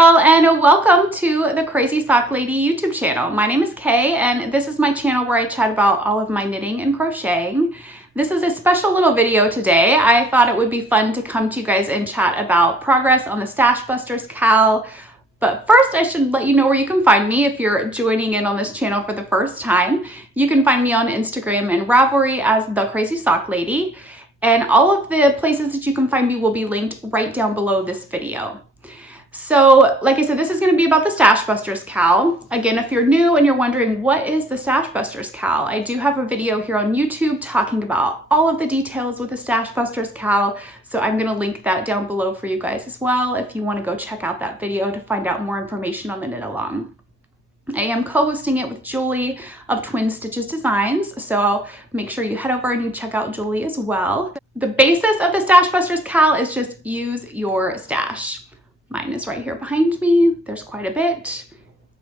y'all, and welcome to the Crazy Sock Lady YouTube channel. My name is Kay, and this is my channel where I chat about all of my knitting and crocheting. This is a special little video today. I thought it would be fun to come to you guys and chat about progress on the StashBusters KAL. But first, I should let you know where you can find me if you're joining in on this channel for the first time. You can find me on Instagram and Ravelry as the Crazy Sock Lady. And all of the places that you can find me will be linked right down below this video. So, like I said, this is going to be about the StashBusters KAL. Again, if you're new and you're wondering what is the StashBusters KAL, I do have a video here on YouTube talking about all of the details with the StashBusters KAL. So I'm going to link that down below for you guys as well if you want to go check out that video to find out more information on the knit along. I am co-hosting it with Julie of Twin Stitches Designs, so make sure you head over and you check out Julie as well. The basis of the StashBusters KAL is just use your stash. Mine is right here behind me. There's quite a bit,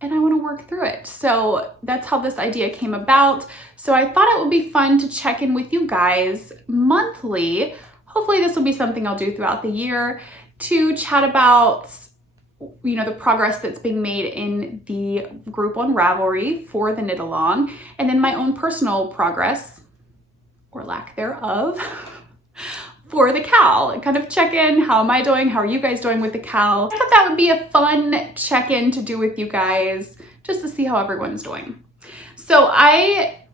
and I want to work through it. So that's how this idea came about. So I thought it would be fun to check in with you guys monthly. Hopefully this will be something I'll do throughout the year to chat about, you know, the progress that's being made in the group on Ravelry for the knit along, and then my own personal progress or lack thereof for the KAL, and kind of check in. How am I doing? How are you guys doing with the KAL? I thought that would be a fun check-in to do with you guys, just to see how everyone's doing. So I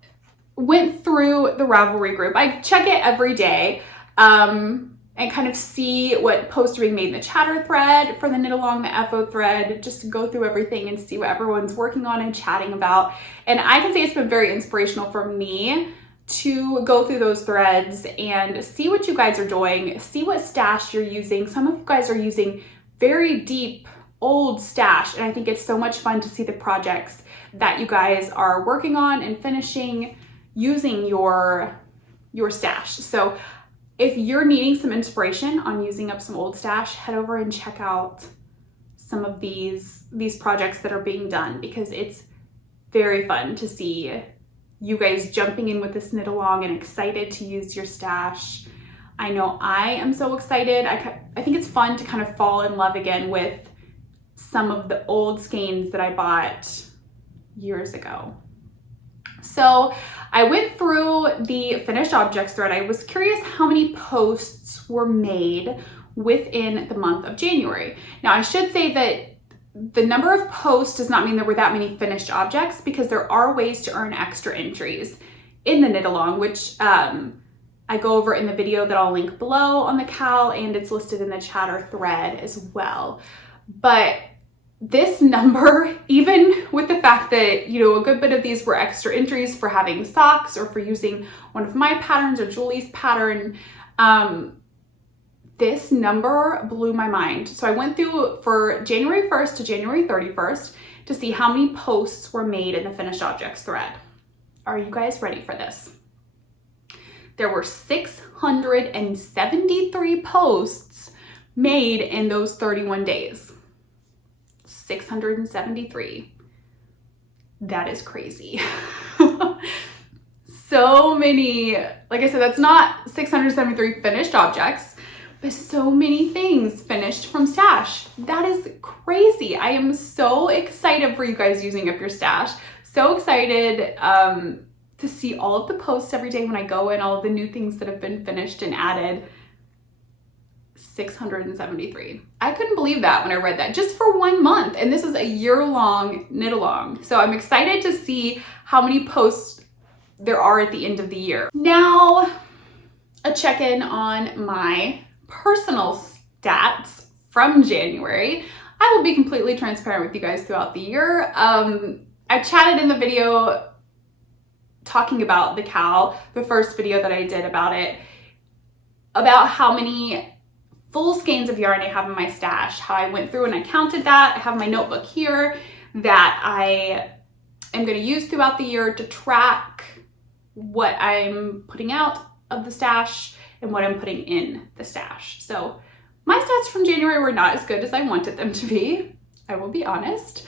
went through the Ravelry group. I check it every day and kind of see what posts are being made in the chatter thread for the knit along, the FO thread, just to go through everything and see what everyone's working on and chatting about. And I can say it's been very inspirational for me to go through those threads and see what you guys are doing, see what stash you're using. Some of you guys are using very deep, old stash, and I think it's so much fun to see the projects that you guys are working on and finishing using your stash. So if you're needing some inspiration on using up some old stash, head over and check out some of these projects that are being done, because it's very fun to see you guys jumping in with this knit along and excited to use your stash. I know I am so excited. I think it's fun to kind of fall in love again with some of the old skeins that I bought years ago. So I went through the finished objects thread. I was curious how many posts were made within the month of January. Now I should say that the number of posts does not mean there were that many finished objects, because there are ways to earn extra entries in the knit along, which I go over in the video that I'll link below on the KAL, and it's listed in the chatter thread as well. But this number, even with the fact that, you know, a good bit of these were extra entries for having socks or for using one of my patterns or Julie's pattern, this number blew my mind. So I went through for January 1st to January 31st to see how many posts were made in the finished objects thread. Are you guys ready for this? There were 673 posts made in those 31 days. 673. That is crazy. So many, like I said, that's not 673 finished objects, but so many things finished from stash. That is crazy. I am so excited for you guys using up your stash. So excited to see all of the posts every day when I go in, all of the new things that have been finished and added. 673. I couldn't believe that when I read that, just for 1 month. And this is a year-long knit along. So I'm excited to see how many posts there are at the end of the year. Now, a check-in on my personal stats from January. I will be completely transparent with you guys throughout the year. I chatted in the video talking about the KAL, the first video that I did about it, about how many full skeins of yarn I have in my stash, how I went through and I counted that. I have my notebook here that I am going to use throughout the year to track what I'm putting out of the stash and what I'm putting in the stash. So my stats from January were not as good as I wanted them to be. I will be honest.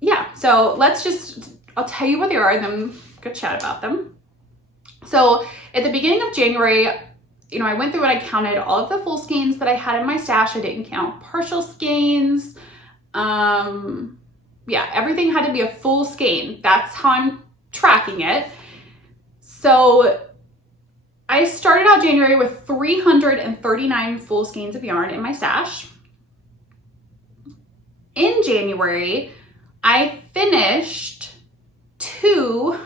Yeah, so I'll tell you what they are and then go chat about them. So at the beginning of January, you know, I went through and I counted all of the full skeins that I had in my stash. I didn't count partial skeins. Yeah, everything had to be a full skein. That's how I'm tracking it. So I started out January with 339 full skeins of yarn in my stash. In January, I finished 2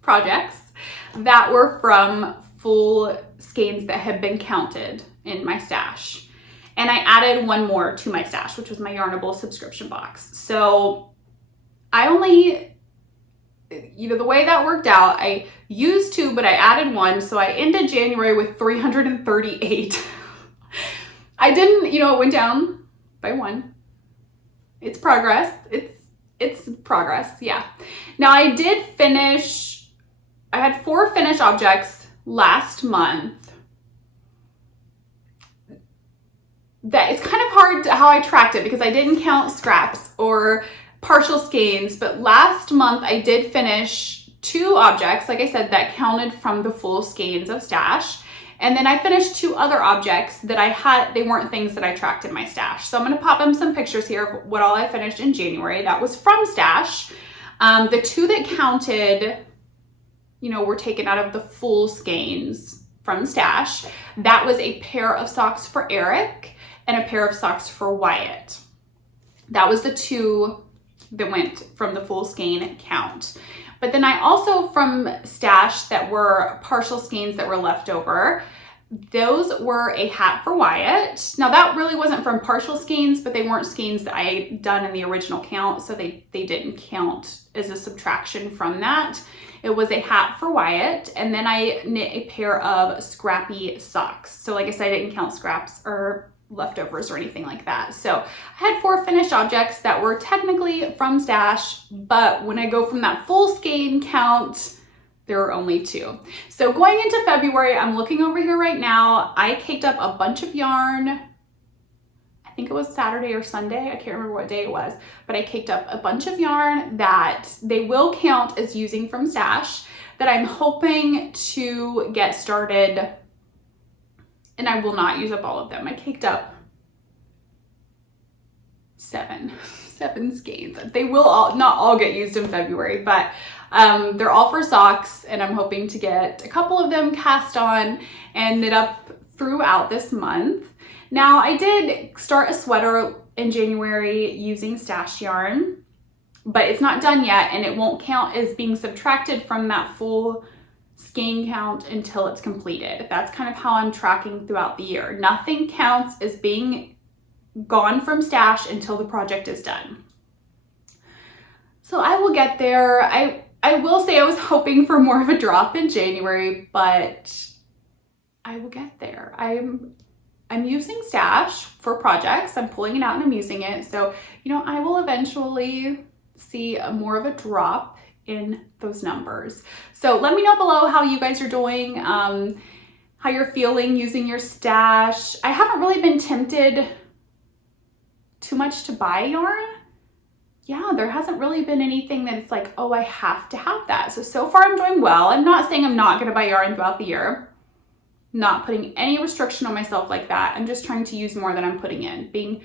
projects that were from full skeins that had been counted in my stash. And I added 1 more to my stash, which was my Yarnable subscription box. So I only, you know, the way that worked out, I used 2, but I added 1. So I ended January with 338. I didn't, you know, it went down by 1. It's progress. It's progress, yeah. Now I did finish, I had 4 finished objects last month. That it's kind of hard to, how I tracked it because I didn't count scraps or partial skeins, but last month I did finish 2 objects, like I said, that counted from the full skeins of stash. And then I finished 2 other objects that I had, they weren't things that I tracked in my stash. So I'm gonna pop in some pictures here of what all I finished in January. That was from stash. The 2 that counted, you know, were taken out of the full skeins from stash. That was a pair of socks for Eric and a pair of socks for Wyatt. That was the 2 that went from the full skein count. But then I also, from stash that were partial skeins that were left over, those were a hat for Wyatt. Now that really wasn't from partial skeins, but they weren't skeins that I had done in the original count, so they didn't count as a subtraction from that. It was a hat for Wyatt, and then I knit a pair of scrappy socks. So like I said, I didn't count scraps or leftovers or anything like that. So I had 4 finished objects that were technically from stash, but when I go from that full skein count, there were only 2. So going into February, I'm looking over here right now. I caked up a bunch of yarn. I think it was Saturday or Sunday. I can't remember what day it was, but I caked up a bunch of yarn that they will count as using from stash that I'm hoping to get started. And I will not use up all of them. I caked up 7 skeins. They will all, not all get used in February, but they're all for socks, and I'm hoping to get a couple of them cast on and knit up throughout this month. Now I did start a sweater in January using stash yarn, but it's not done yet, and it won't count as being subtracted from that full skein count until it's completed. That's kind of how I'm tracking throughout the year. Nothing counts as being gone from stash until the project is done. So I will get there. I will say I was hoping for more of a drop in January, but I will get there. I'm using stash for projects. I'm pulling it out and I'm using it. So, you know, I will eventually see more of a drop in those numbers. So let me know below how you guys are doing, how you're feeling using your stash. I haven't really been tempted too much to buy yarn. Yeah, there hasn't really been anything that it's like, oh, I have to have that. So far I'm doing well. I'm not saying I'm not gonna buy yarn throughout the year. Not putting any restriction on myself like that. I'm just trying to use more than I'm putting in, being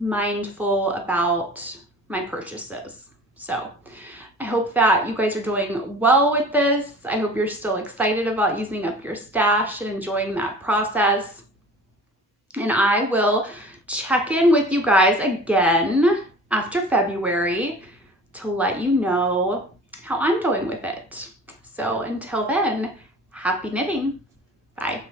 mindful about my purchases. So I hope that you guys are doing well with this. I hope you're still excited about using up your stash and enjoying that process. And I will check in with you guys again after February to let you know how I'm doing with it. So until then, happy knitting. Bye.